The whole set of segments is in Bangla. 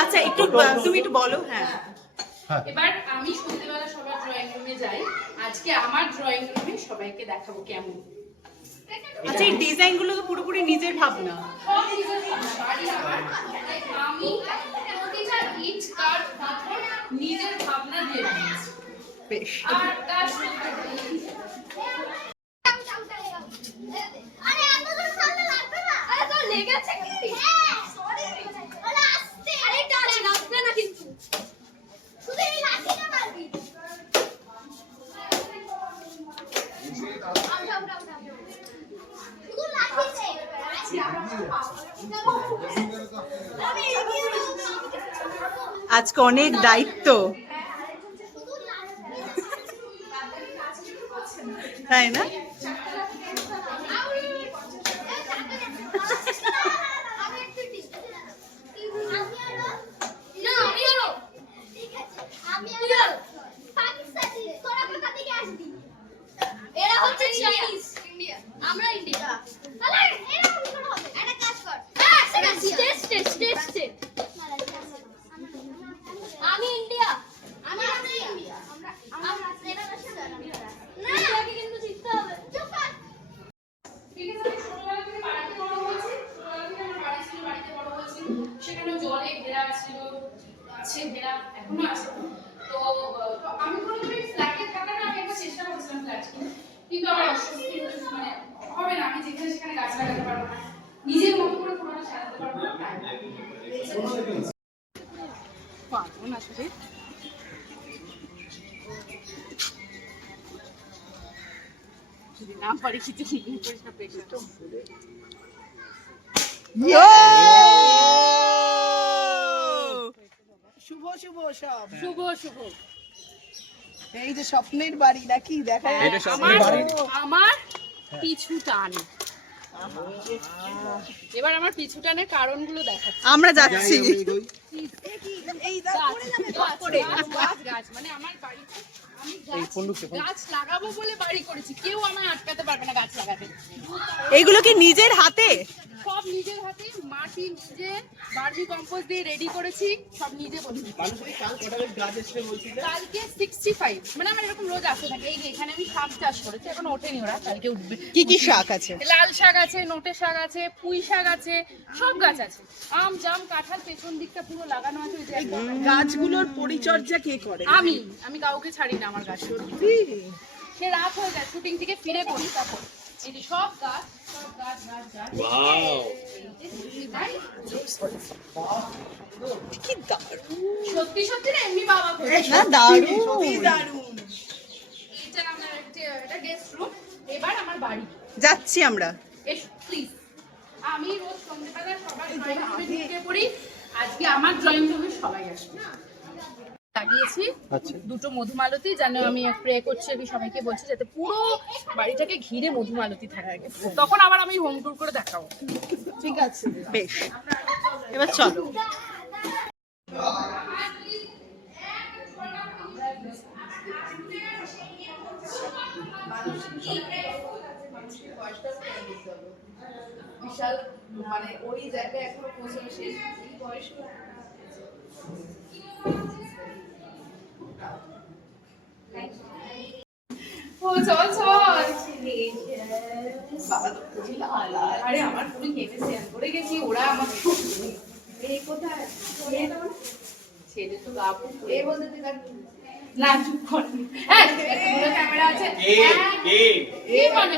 আচ্ছা একটু তুমি একটু বলো। হ্যাঁ এবার আমি সন্ধ্যেবেলা সবার ড্রয়িং রুমে যাই। আজকে আমার ড্রয়িং রুমে সবাইকে দেখাবো কেমন। আচ্ছা এই ডিজাইন গুলো তো পুরোপুরি নিজের ভাবনা? আমি প্রতিটা ইট কার্ড পাথর নিজের ভাবনা দিয়ে বানিয়েছি। বেশ। আর তার আরে এত দূর সামনে লাগবে না। আরে তো লেগেছে কি? হ্যাঁ সরি। আরে আস্তে। আরে টাচ লাগবে না কিন্তু। শুধু এই লাঠিটা মারবি। শুধু লাঠিতে। আজকে অনেক দায়িত্ব, তাই না? আমরা ইন্ডিয়া তাহলে এরকম কি করে হবে? একটা কাজ কর। হ্যাঁ সেটা স্টেট আমি ইন্ডিয়া আমরা ইন্ডিয়া আমরা এটা না আগে কিন্তু জিততে হবে। চুপ কর। ঠিক আছে, আমি ছোটবেলা থেকে বাড়িতে বড় হয়েছি। ছোটবেলা থেকে আমার বাড়ি ছিল, বাড়িতে বড় হয়েছি। সেখানে জলে ঘেরা ছিল, আছে ঘেরা, এখনো আছে। তো আমি কোনোদিন ফ্ল্যাটে থাকা না, আমি একটা চেষ্টা করেছিলাম ফ্ল্যাট কিনে, কিন্তু আমার অস্বস্তি মানে হবে না। আমি যেখানে সেখানে গাছ লাগাতে পারবো না, নিজের মতো করে পুরোটা সাজাতে পারবো না। পারবো না আসলে। যদি না পারি কিছু শুভ শুভ সব শুভ শুভ। এই যে স্বপ্নের বাড়ি নাকি দেখা আমার পিছু টান। এবার আমার পিছু টানের কারণগুলো দেখাচ্ছি। আমরা যাচ্ছি। গাছ মানে আমার বাড়িতে আমি গাছ লাগাবো বলে বাড়ি করেছি, কেউ আমায় আটকাতে পারবে না গাছ লাগাতে। এইগুলো কি নিজের হাতে? সব নিজের হাতে, মাটি নিজে, ভার্মি কম্পোস্ট দিয়ে রেডি করেছি, সব নিজে বলেছি। কালকে 65, মানে আমার এরকম রোজ আসতে থাকে। এই যে এখানে আমি শাক চাষ করেছি, এখন ওঠেনি ওরা, কালকে উঠবে। কি কি শাক আছে? লাল শাক আছে, নোটে শাক আছে, পুঁই শাক আছে, সব গাছ আছে। আম জাম কাঁঠাল পেছন দিকটা পুরো লাগানো আছে। ওই যে গাছগুলোর পরিচর্যা কে করে? আমি কাউকে ছাড়ি না আমার গাছ। সে রাত হয়ে যায়, শুটিং থেকে ফিরে করি তখন। এই যে সব গাছ ওয়াও, কি দারুণ! সত্যি সত্যি না, এমনি বাবা করে না দারুণ। এটা আমার এটা গেস্ট রুম। এবার আমার বাড়ি যাচ্ছি আমরা। এসো প্লিজ। আমি রোজ সন্ধ্যাবেলা সবার ড্রয়িং রুমে ঢুকে পড়ি। আজকে আমার ড্রয়িং রুমে সবাই আসবে। লাগিয়েছি দুটো মধুমালতী, যেন আমি প্রে করছি, আমি সবাইকে বলছি যাতে পুরো বাড়িটাকে ঘিরে মধুমালতী থাকে। তখন আবার আমি হোম ট্যুর করে দেখাবো। ঠিক আছে, বেশ। এবার চলো। বিশাল মানে ওই জায়গায় এখনো পৌঁছানো শেষ বয়স। ও চল চল। বাবা তো খুবই লাল। আরে আমার পুরো কেঁপেছে, পড়ে গেছি। ওরা আমাকে এই কোথায় ছেলে তো গাবো এ বলতে তুই না চুপ কর। হ্যাঁ একটা ক্যামেরা আছে। কে মানে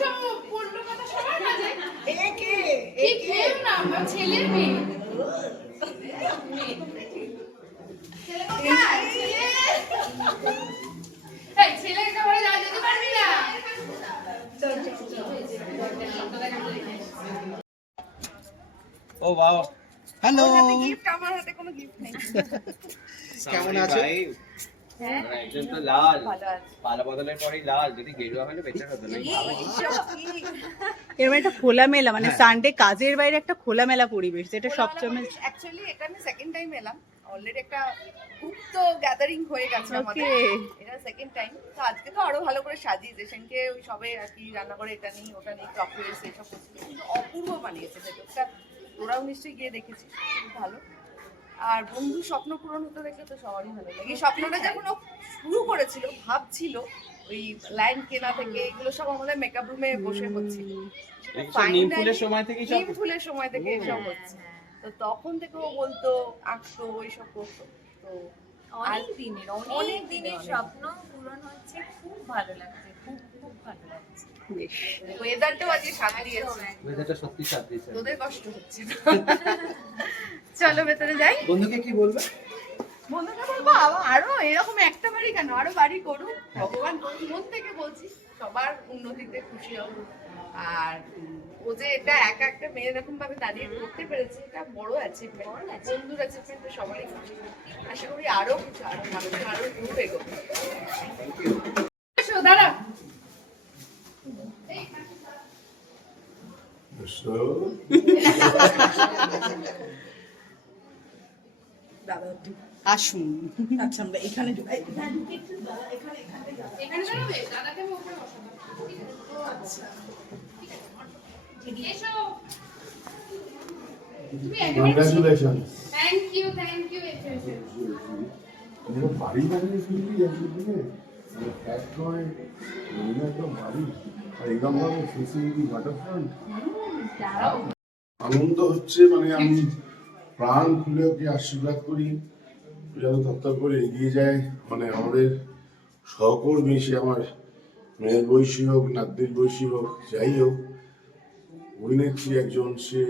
সব পূর্ণ কথা সবার মাঝে কে না আমার ছেলের মেয়ে। ছেলে একটা ঘরে যা যেতে পারবি না। ও বাবা, হ্যালো। গিফট, আমার হাতে কোনো গিফট নেই। কেমন আছো? হ্যাঁ মানে একজন তো লাল, ভালো আছে। পালা বদলের পরেই লাল, যদি গেরুয়া হলে বেঁচে হতো না। এরকম একটা খোলামেলা মানে সানডে কাজের বাইরে একটা খোলামেলা পরিবেশ, যেটা সবসময় অ্যাকচুয়ালি এটা আমি সেকেন্ড টাইম এলাম, অলরেডি একটা গুপ্ত গ্যাদারিং হয়ে গেছে আমাদের, Okay. এটা সেকেন্ড টাইম। তো আজকে তো আরো ভালো করে সাজিয়েছে, সেনকে ওই সবে আর কি রান্না করে এটা নেই ওটা নেই ক্রকারিস এইসব করছিল, কিন্তু অপূর্ব বানিয়েছে ভেতরটা, তোরাও নিশ্চয়ই গিয়ে দেখেছিস, খুব ভালো। আর বন্ধু স্বপ্ন পূরণ হতে দেখলে তো সবারই ভালো লাগে। এই স্বপ্নটা যখন ও শুরু করেছিল, ভাবছিল ওই লাইন কেনা থেকে, এগুলো সব আমাদের মেকআপ রুমে বসে হচ্ছিল, এইসব নিম ফুলের সময় থেকেই সব নিম ফুলের সময় থেকে এসব হচ্ছে। তো তখন থেকে ও বলতো, আঁকতো, এইসব করতো। তো অনেক দিনের স্বপ্ন পূরণ হচ্ছে, খুব ভালো লাগছে, খুব খুব ভালো লাগছে। বেশ। ওয়েদারটাও আজকে সাথ দিয়েছে, ওয়েদারটা সত্যি সাথ দিয়েছে। তোদের কষ্ট হচ্ছে না। চলো ভেতরে যাই। বন্ধুকে কি বলবে? বন্ধুকে বলবো আরো এরকম একটা বাড়ি কেন, আরো বাড়ি করুক ভগবান, মন থেকে বলছি, সবার উন্নতিতে খুশি হব। আর ও যে এটা একা একটা মেয়ে এরকম ভাবে দাঁড়িয়ে করতে পেরেছে, এটা বড় অ্যাচিভমেন্ট, বন্ধুর অ্যাচিভমেন্ট সবারই খুশি। আশা করি আরো কিছু, আরো ভালো, আরো দূর এগোবে। দাঁড়া আসুন। আচ্ছা আমরা এখানে এখানে দাঁড়াবে, দাদাকে আমি ওখানে বসাবো। আচ্ছা এসো তুমি একেবারে। Congratulations. থ্যাংক ইউ এসো এসো। তোমরা বাড়ি বানিয়ে ফেলবি একদিকে, মানে ফ্ল্যাট নয়, একদম বাড়ি, আর এরকম ভাবে ফেসিলিটি ওয়াটারফ্রন্ট। আনন্দ হচ্ছে, মানে আমি প্রাণ খুলে ওকে আশীর্বাদ করি যেন তত্তর করে এগিয়ে যায়। মানে আমাদের সহকর্মী, সে আমার মেয়ের বয়সী হোক, নাতনির বয়সী হোক, যাই হোক, অভিনেত্রী একজন, সে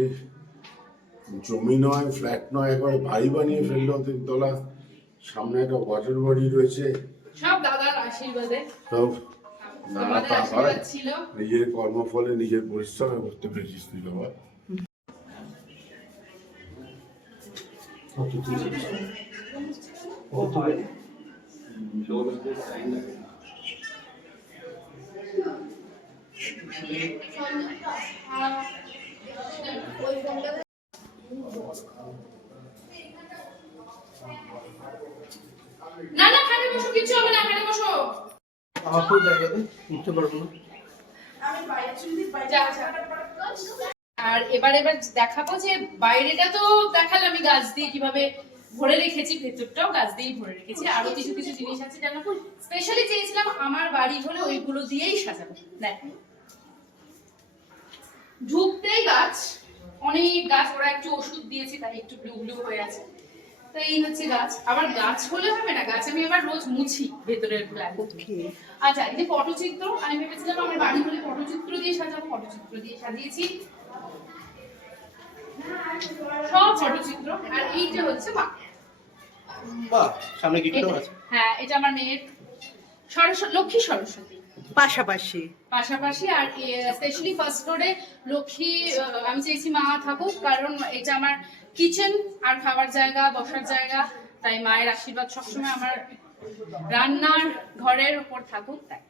জমি নয়, ফ্ল্যাট নয়, একবার বাড়ি বানিয়ে ফেললো 3 তলা, সামনে একটা ওয়াটার বডি রয়েছে, সব দাদার আশীর্বাদে, সব নানা তোমাদের পাহাড়, আশীর্বাদ ছিল। নিজের কর্মফলে নিজের পরিশ্রমে করতে পেরেছিস তুই বাবা। না না খাটে বসো, কিছু হবে না, খাটে বসো। আমার তো জায়গাতে উঠতে পারবো না। যা, যা। আর এবার দেখাবো যে বাইরেটা তো দেখালাম আমি গাছ দিয়ে কিভাবে ভরে রেখেছি, ভেতরটাও গাছ দিয়েই ভরে রেখেছি। আরো কিছু কিছু জিনিস আছে যেন স্পেশালি চেয়েছিলাম আমার বাড়ি হলে ওইগুলো দিয়েই সাজাবো। দেখো ঢুকতেই গাছ, অনেক গাছ, ওরা একটু ওষুধ দিয়েছি তাই একটু ব্লু ব্লু হয়ে আছে। তো এই হচ্ছে গাছ। আবার গাছ হলে হবে না, গাছ আমি আবার রোজ মুছি ভেতরের প্ল্যান। আচ্ছা এই যে পটচিত্র, আমি ভেবেছিলাম আমার বাড়ি হলে পটচিত্র দিয়ে সাজাবো, পটচিত্র দিয়ে সাজিয়েছি, সব পটচিত্র। আর এইটা হচ্ছে মা। বাহ, সামনে গিটারও আছে। হ্যাঁ এটা আমার মেয়ের সরস্বতী, লক্ষ্মী সরস্বতী পাশাপাশি। পাশাপাশি। আর স্পেশালি ফার্স্ট ফ্লোরে লক্ষ্মী আমি চাইছি মা থাকুক, কারণ এটা আমার কিচেন আর খাবার জায়গা, বসার জায়গা, তাই মায়ের আশীর্বাদ সবসময় আমার রান্নার ঘরের উপর থাকুক। তাই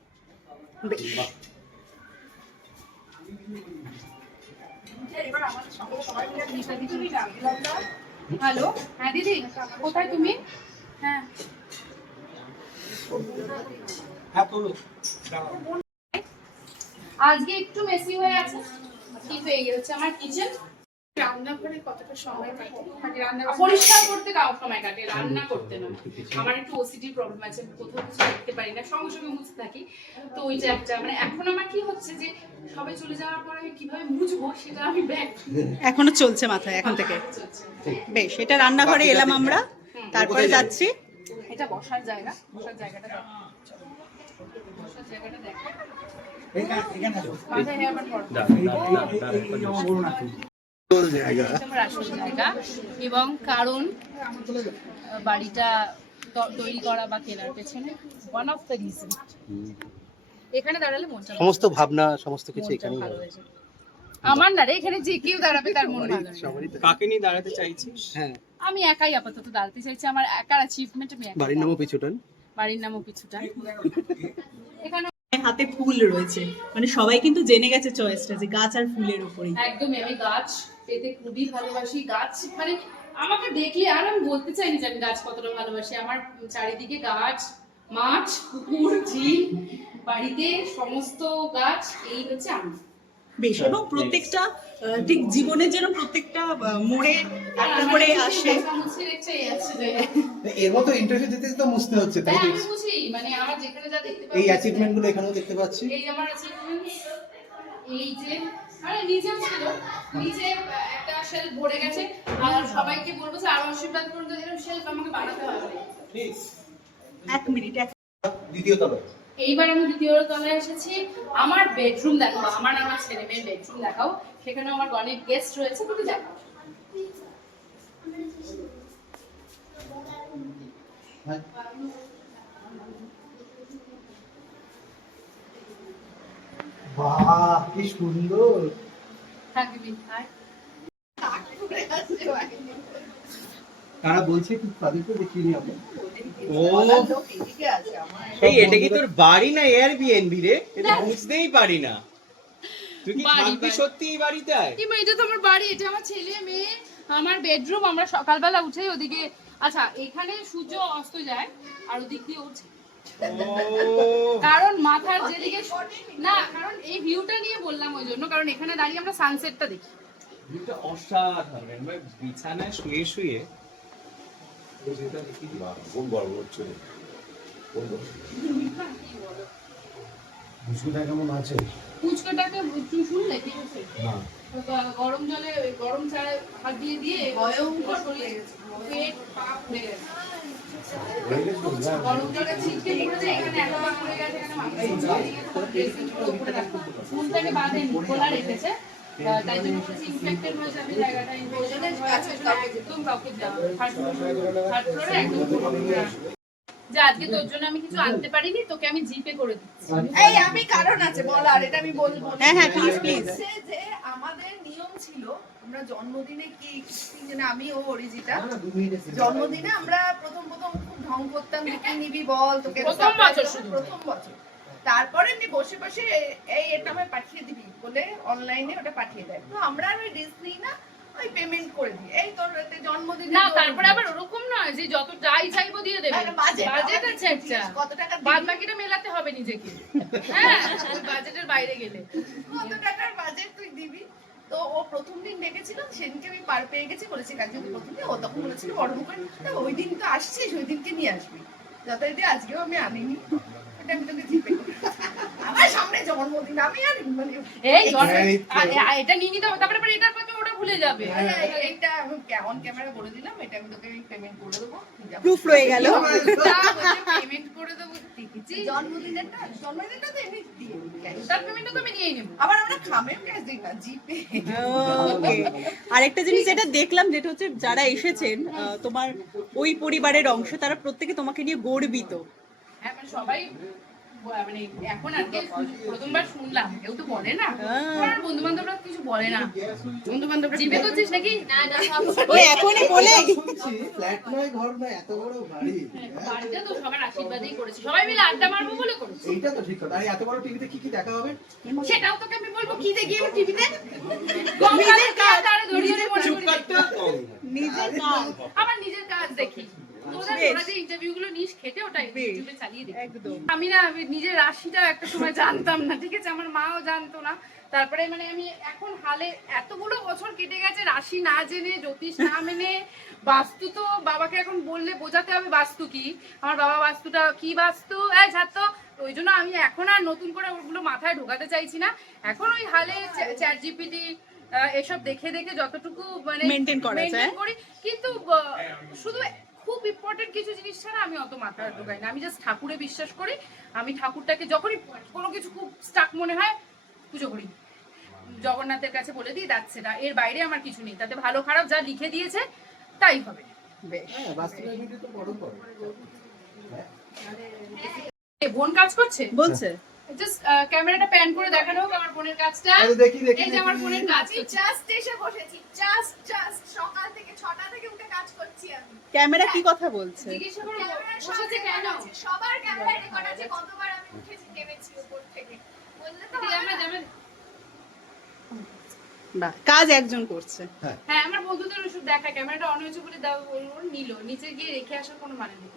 হ্যালো, হ্যাঁ দিদি কোথায় তুমি? হ্যাঁ আজকে একটু মেসি হয়ে আছে, কিন্তু এই হচ্ছে আমার কিচেন। রান্নাঘরে কতটা সময় কাটে, মানে রান্না পরিষ্কার করতে সময় কাটে, রান্না করতে না। আমার একটু ওসিডি প্রবলেম আছে, কোথাও কিছু দেখতে পারি না, সঙ্গে সঙ্গে মুছতে থাকি। তো ওইটা একটা মানে এখন আমার কি হচ্ছে যে সবাই চলে যাওয়ার পরে আমি কিভাবে মুছবো সেটা আমি ব্যাক এখনো চলছে মাথায় এখন থেকে। বেশ, এটা রান্নাঘরে এলাম আমরা, তারপরে যাচ্ছি। এটা বসার জায়গা, বসার জায়গাটা দেখো, বসার জায়গাটা দেখো। মাথায় আমার বড় আমার আসল জায়গা, এবং কারণ বাড়িটা তৈরি করা বা কেনার পেছনে ওয়ান অফ দ্য রিজন, এখানে দাঁড়ালে মনটা সমস্ত ভাবনা সমস্ত কিছু এখানেই ভালো হয়ে যায়। আমার না রে, এখানে যে কেউ দাঁড়াবে তার মন ভালো হবে। কাকে নিয়ে দাঁড়াতে চাইছিস? হ্যাঁ, আমি একাই আপাতত দাঁড়াতে চাইছি, আমার একার অ্যাচিভমেন্ট আমি একাই। বাড়ির নামও পিছুটান। বাড়ির নামও কিছুটা। এখানে হাতে ফুল রয়েছে, মানে সবাই কিন্তু জেনে গেছে চয়েসটা যে গাছ আর ফুলের উপরেই। একদমই আমি গাছ পেতে খুবই ভালোবাসি। গাছ মানে আমাকে দেখলে আর আমি বলতে চাইনি যে আমি গাছ কতটা ভালোবাসি। আমার চারিদিকে গাছ, মাছ, পুকুর, ঝিল, বাড়িতে সমস্ত গাছ, এই হচ্ছে আমি। বেশ, এবং প্রত্যেকটা ঠিক জীবনের যেন প্রত্যেকটা মোড়ে একটা করে আসে। এর মতো ইন্টারভিউ দিতে তো মুছতে হচ্ছে, তাই হ্যাঁ, তো? আমি বুঝি, মানে আমার যেখানে যা দেখতে এই পাচ্ছি, অ্যাচিভমেন্ট গুলো এখানেও দেখতে পাচ্ছি। এই আমার achievements, এই যে আরে নিচেও ছিল, নিচে একটা শেলফ ভরে গেছে। আর সবাইকে বলবো যে আরো আশীর্বাদ করুন, এরকম শেলফ আমাকে বানাতে হবে। এক মিনিট, দ্বিতীয় তলায়। এইবার আমি দ্বিতীয় তলায় এসেছি। আমার বেডরুম দেখাও, আমার আমার ছেলে মেয়ের বেডরুম দেখাও। সেখানে আমার অনেক গেস্ট রয়েছে, কিন্তু দেখাও। বাহ, কি সুন্দর। থাকবি আর কারা বলছে কি তাদেরকে দেখিয়ে নিয়ে আমরা। ও এই এটা কি তোর বাড়ি না এয়ারবিএনবি রে? এটা বুঝতেই পারি না। তুই কি বাড়ি, থাকবি বাড়ি। সত্যি এই বাড়িটায়? কিংবা এটা তো আমার বাড়ি, এটা আমার ছেলে মেয়ে, আমার বেডরুম। আমরা সকালবেলা উঠে ওদিকে, আচ্ছা এখানে সূর্য অস্ত যায় আর ওদিক দিয়ে উঠে, কারণ মাথার যেদিকে না, কারণ এই ভিউটা নিয়ে বললাম ওই জন্য, কারণ এখানে দাঁড়িয়ে আমরা সানসেটটা দেখি। এটা অসাধারণ। মানে বিছানায় শুয়ে শুয়ে খুব গরম হচ্ছে। বুঝুটা কেমন আছে? ফুচকাটাকে শুনলে কি হচ্ছে? গরম জলে গরম চায়ে হাত দিয়ে দিয়ে ভয়ঙ্কর হয়ে গেছে, পেট পা পুড়ে গেছে। গরম জলে ছিটকে পড়েছে, এখানে একটা পা পুড়ে গেছে, এখানে মাথা ফুলটাকে বাঁধেনি, খোলা রেখেছে। তাই জন্য বলছি ইনফেক্টেড হয়ে যাবে জায়গাটা। একদম কাউকে থার্ড ফ্লোরে একদম। যে আজকে তোর জন্য আমি কিছু আনতে পারিনি, তোকে আমি জিপে করে দিচ্ছি। এই আমি কারণ আছে বলার, এটা আমি বলবো। হ্যাঁ, হ্যাঁ, please, please। হচ্ছে যে আমাদের নিয়ম ছিল, আমরা জন্মদিনে কি তিনজনে, আমি ও অরিজিতা, জন্মদিনে আমরা প্রথম খুব ঢং করতাম যে কি নিবি বল, তোকে প্রথম বছর শুধু। প্রথম বছর। তারপরে এমনি বসে বসে এই এটা আমায় পাঠিয়ে দিবি বলে অনলাইনে ওটা পাঠিয়ে দেয়। তো আমরা আর ওই ডিস নিই না, ওই পেমেন্ট করে দিই। এই তোর জন্মদিন না, তারপরে আবার ওরকম নয় যে যত যাই চাইবো দিয়ে দেবে। বাজেট আছে একটা, কত টাকা বাদ বাকিটা মেলাতে হবে নিজেকে। হ্যাঁ, ওই বাজেটের বাইরে গেলে কত টাকার বাজেট তুই দিবি। তো ও প্রথম দিন ডেকেছিল, সেদিনকে আমি পার পেয়ে গেছি, বলেছি কাজ যদি প্রথম দিন, ও তখন বলেছিল বড় করে ওই দিন তো আসছিস, ওই দিনকে নিয়ে আসবি। যথারীতি আজকেও আমি আনিনি, ওটা আমি তোকে জিপে করে আমার সামনে জন্মদিন, আমি আর মানে এই এটা নিয়ে নিতে হবে, তারপরে এটার পর ওটা ভুলে যাবে। এইটা আমি অন ক্যামেরা বলে দিলাম, এটা আমি তোকে পেমেন্ট করে দেবো। প্রুফ রয়ে গেল। পেমেন্ট করে দেবো, দেখেছি। জন্মদিনটা তো এমনি দিয়ে তার পেমেন্টটা তো আমি নিয়েই নেবো। আবার আমরা খামের ক্যাশ দিই না, জিপে। ওকে, আরেকটা জিনিস যেটা দেখলাম, যেটা হচ্ছে যারা এসেছেন তোমার ওই পরিবারের অংশ, তারা প্রত্যেকে তোমাকে নিয়ে গর্বিত। হ্যাঁ, মানে সবাই মানে এখন আজকে প্রথমবার শুনলাম, কেউ তো বলে না, আমার বন্ধু বান্ধবরা কিছু বলে না। বন্ধু বান্ধবরা জিপে করছিস নাকি? না না, ও এখনই বলে ফ্ল্যাট নয়, ঘর নয়, এত বড় বাড়ি। বাড়িটা তো সবার আশীর্বাদেই করেছি, সবাই মিলে আড্ডা মারবো বলে করেছি। এইটা তো ঠিক কথা। আর এত বড় টিভিতে কি কি দেখা হবে? সেটাও তোকে আমি বলবো, কি দেখি আমার টিভিতে নিজের কাজ। আমার নিজের কাজ দেখি। তোরা যে ইন্টারভিউ গুলো নিস খেতে, ওটা ইউটিউবে চালিয়ে দেখি। একদম। আমি না নিজের রাশিটা একটা সময় জানতাম না, ঠিক আছে, আমার মাও জানতো না। তারপরে মানে আমি এখন হালে এতগুলো বছর কেটে গেছে রাশি না জেনে, জ্যোতিষ না মেনে। বাস্তু তো বাবাকে এখন বললে বোঝাতে হবে বাস্তু কি। আমার বাবা বাস্তুটা কি বাস্তু ছাড়তো, ওই জন্য আমি এখন আর নতুন করে ওগুলো মাথায় ঢোকাতে চাইছি না। এখন ওই হালে চ্যাট জিপিটি এসব দেখে দেখে যতটুকু মানে মেনটেন করা যায়, করি। কিন্তু শুধু খুব ইম্পর্টেন্ট কিছু জিনিস ছাড়া আমি অত মাথা ঢোকাই না। আমি জাস্ট ঠাকুরে বিশ্বাস করি। আমি ঠাকুরটাকে যখনই কোনো কিছু খুব স্টাক মনে হয় পুজো করি, জগন্নাথের কাছে বলে দিই, যাচ্ছে না, এর বাইরে আমার কিছু নেই। তাতে ভালো খারাপ যা লিখে দিয়েছে তাই হবে। হ্যাঁ, বাস্তবে ভিডিও তো বড় করে। বোন কাজ করছে বলছে, জাস্ট ক্যামেরাটা প্যান করে দেখানো হোক আমার বোনের কাজটা। আরে দেখি এই যে আমার বোনের কাজ জাস্ট এসে বসেছি, জাস্ট সকাল থেকে 6টা থেকে উঠে কাজ করছি আমি। ক্যামেরা কি কথা বলছে? জিজ্ঞাসা করো বসেছে কেন? সবার ক্যামেরা রেকর্ড আছে কতবার আমি উঠেছি নেমেছি উপর থেকে বললে তো হবে না। বাহ, কাজ একজন করছে। হ্যাঁ আমার বন্ধুদের ওষুধ দেখা ক্যামেরাটা অন হয়েছে বলে দাও ওর নিল, নিচে গিয়ে রেখে আসার কোনো মানে নেই।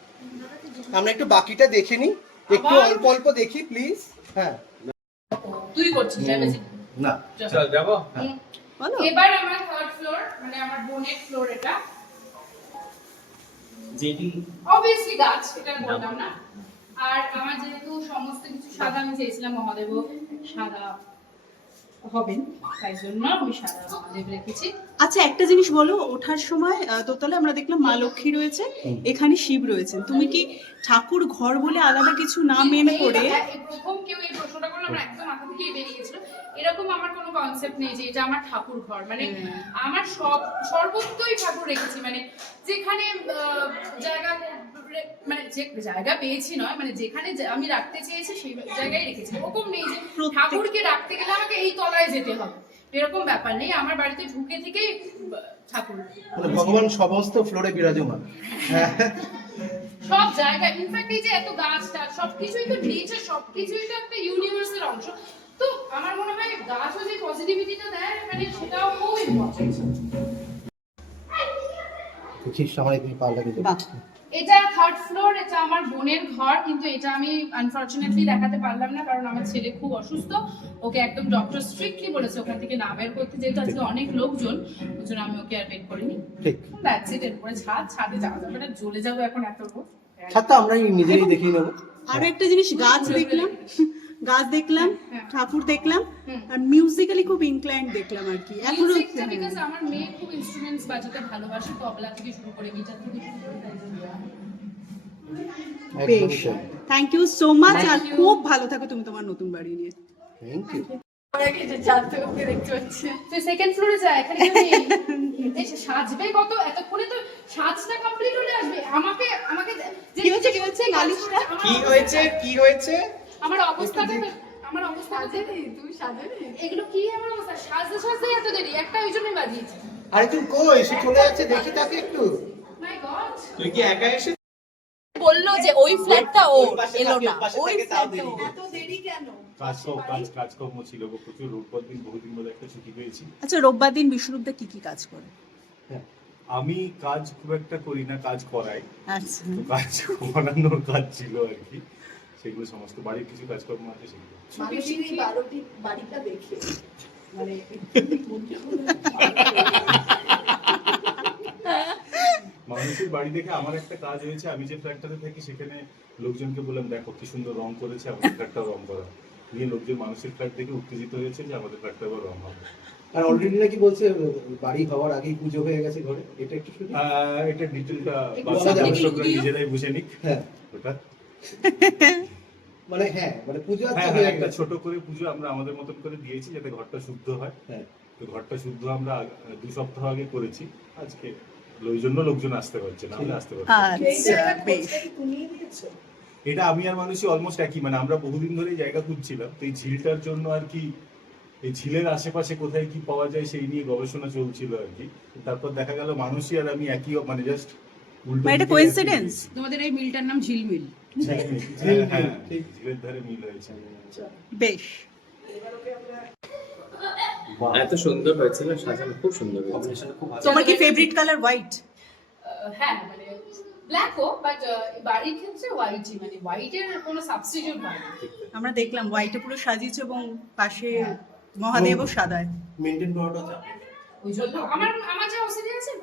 আমরা একটু বাকিটা দেখে নিই, একটু অল্প অল্প দেখি প্লিজ। হ্যাঁ তুই করছিস ড্যামেজ না চল যাবো। বলো। এবার আমার থার্ড ফ্লোর মানে আমার বোনের ফ্লোর এটা যেটি অবভিয়াসলি গাছ এটা বললাম না। আর আমার যেহেতু সমস্ত কিছু সাদা আমি চেয়েছিলাম মহাদেবও সাদা হবেন তাই জন্য আমি সাদা মহাদেব রেখেছি। আচ্ছা একটা জিনিস বলো, ওঠার সময় দোতলায় আমরা দেখলাম মা লক্ষ্মী রয়েছে, এখানে শিব রয়েছেন, তুমি কি ঠাকুর ঘর বলে আলাদা কিছু না মেন করে? এই প্রথম কেউ এই প্রশ্নটা করলো আমার একদম মাথা থেকেই বেরিয়ে গেছিল। এরকম আমার কোনো কনসেপ্ট নেই যে এটা আমার ঠাকুর ঘর, মানে আমার সর্বত্রই ঠাকুর রেখেছি, মানে যেখানে জায়গা মানে যে জায়গা পেয়েছি নয়, মানে যেখানে আমি রাখতে চেয়েছি সেই জায়গায় রেখেছি। ওরকম নেই যে ঠাকুরকে রাখতে গেলে আমাকে এই তলায় যেতে হবে, এরকম ব্যাপার নেই। আমার বাড়িতে ঢুকে থেকেই ঠাকুর মানে ভগবান সমস্ত ফ্লোরে বিরাজমান। সব জায়গায়, ইনফ্যাক্ট এই যে এত গাছ টাছ সবকিছুই তো নেচার, সবকিছুই তো একটা ইউনিভার্সাল অংশ। তো আমার মনে হয় গাছও যে পজিটিভিটিটা দেয় মানে সেটাও খুব ইম্পর্টেন্ট। দেখিস আমার তুমি পাল্টা দিতে। বাহ, এটা থার্ড ফ্লোর, এটা আমার বোনের ঘর, কিন্তু এটা আমি আনফরচুনেটলি দেখাতে পারলাম না কারণ আমার ছেলে খুব অসুস্থ, ওকে একদম ডক্টর স্ট্রিক্টলি বলেছে ওখান থেকে না বের করতে, যেহেতু আজকে অনেক লোকজন ওই জন্য আমি ওকে আর বের করিনি। ঠিক দ্যাটস ইট। এরপরে ছাদে যাওয়া যাবে না, জ্বলে যাবো এখন এত রোদ। ছাদটা আমরা নিজেই দেখিয়ে নেবো। আরো একটা জিনিস, গাছ দেখলাম, গাছ দেখলাম, ঠাকুর দেখলাম, আর মিউজিক্যালি খুব ইনক্লাইন্ড দেখলাম আর কি। এখনো মিউজিকটা বিকজ আমার মেয়ে খুব ইনস্ট্রুমেন্টস বাজাতে ভালোবাসে, তবলা থেকে শুরু করে গিটার থেকে শুরু করে, তাই জন্য বেশ, থ্যাংক ইউ সো মাচ, আর খুব ভালো থাকো তুমি তোমার নতুন বাড়ি নিয়ে। Thank you. তুই সেকেন্ড ফ্লোরে যা, এখানে কেউ নেই। এসে সাজবে কত, এতক্ষণে তো সাজটা কমপ্লিট হলে আসবে। আমাকে আমাকে কি হচ্ছে নালিশটা? কি হয়েছে? আমার অবস্থাটা তুই সাজাবি এগুলো কি আমার অবস্থা, সাজতে সাজতে এত দেরি, একটা ওই জন্যই বাজিয়েছি। আরে তুমি কই এসে চলে যাচ্ছে, দেখি তাকে একটু। মাই গড, তুই কি একা এসে বললো যে ওই ফ্ল্যাটটা ও এলো না, ওই এত দেরি কেন? কাজকর্ম ছিল গো, প্রচুর রোববার দিন বহুদিন ধরে একটা ছুটি পেয়েছি। আচ্ছা, রোববার দিন বিষ্ণুরূপদা কি কি কাজ করে? আমি কাজ খুব একটা করি না, কাজ করাই। আচ্ছা, তো কাজ করানোর কাজ ছিল আর কি, সেগুলো সমস্ত বাড়ির কিছু কাজকর্ম আছে সেগুলো। মানুষের বাড়ি দেখে আমার একটা কাজ হয়েছে, আমি যে ফ্ল্যাটটাতে থাকি সেখানে লোকজনকে বললাম দেখো কি সুন্দর রং করেছে, আমাদের ফ্ল্যাটটাও রং করা। নিয়ে লোকজন মানুষের ফ্ল্যাট দেখে উত্তেজিত হয়েছে যে আমাদের ফ্ল্যাটটা আবার রং হবে। আর অলরেডি নাকি বলছে বাড়ি হওয়ার আগেই পুজো হয়ে গেছে ঘরে, এটা একটু শুনি। এটা ডিটেলটা বলা যাবে না। দর্শকরা নিজেরাই বুঝে নিক। হ্যাঁ ওটা মানে হ্যাঁ মানে পুজো হ্যাঁ আজকে হ্যাঁ, হয়ে একটা গেছে। ছোট করে পুজো আমরা আমাদের মতন করে দিয়েছি যাতে ঘরটা শুদ্ধ হয়। হ্যাঁ তো ঘরটা শুদ্ধ আমরা 2 সপ্তাহ আগে করেছি। আজকে ওই জন্য লোকজন আসতে পারছে না, আমরা আসতে পারছি না। আচ্ছা, বেশ। এটা আমি আর মানুষই অলমোস্ট একই, মানে আমরা বহুদিন ধরে জায়গা খুঁজছিলাম, তো এই ঝিলটার জন্য আর কি এই ঝিলের আশেপাশে কোথায় কি পাওয়া যায় সেই নিয়ে গবেষণা চলছিল আর কি। তারপর দেখা গেল মানুষই আর আমি একই, মানে জাস্ট উল্টো মানে এটা কোইন্সিডেন্স? তোমাদের এই মিলটার নাম ঝিলমিল। ঝিলের ধারে মিল হয়েছে। বেশ, এত সুন্দর হয়েছে না, সাজানো খুব সুন্দর হয়েছে। তোমার কি ফেভারিট কালার হোয়াইট? হ্যাঁ মানে ব্ল্যাকও, বাট বাড়ির ক্ষেত্রে হোয়াইটই, মানে হোয়াইটের কোনো সাবস্টিটিউট হয় না। আমরা দেখলাম হোয়াইটে পুরো সাজিয়েছে এবং পাশে মহাদেবও সাদায়। মেইনটেইন করাটা চাপ। ওই জন্য আমার যে ওসিডি আছে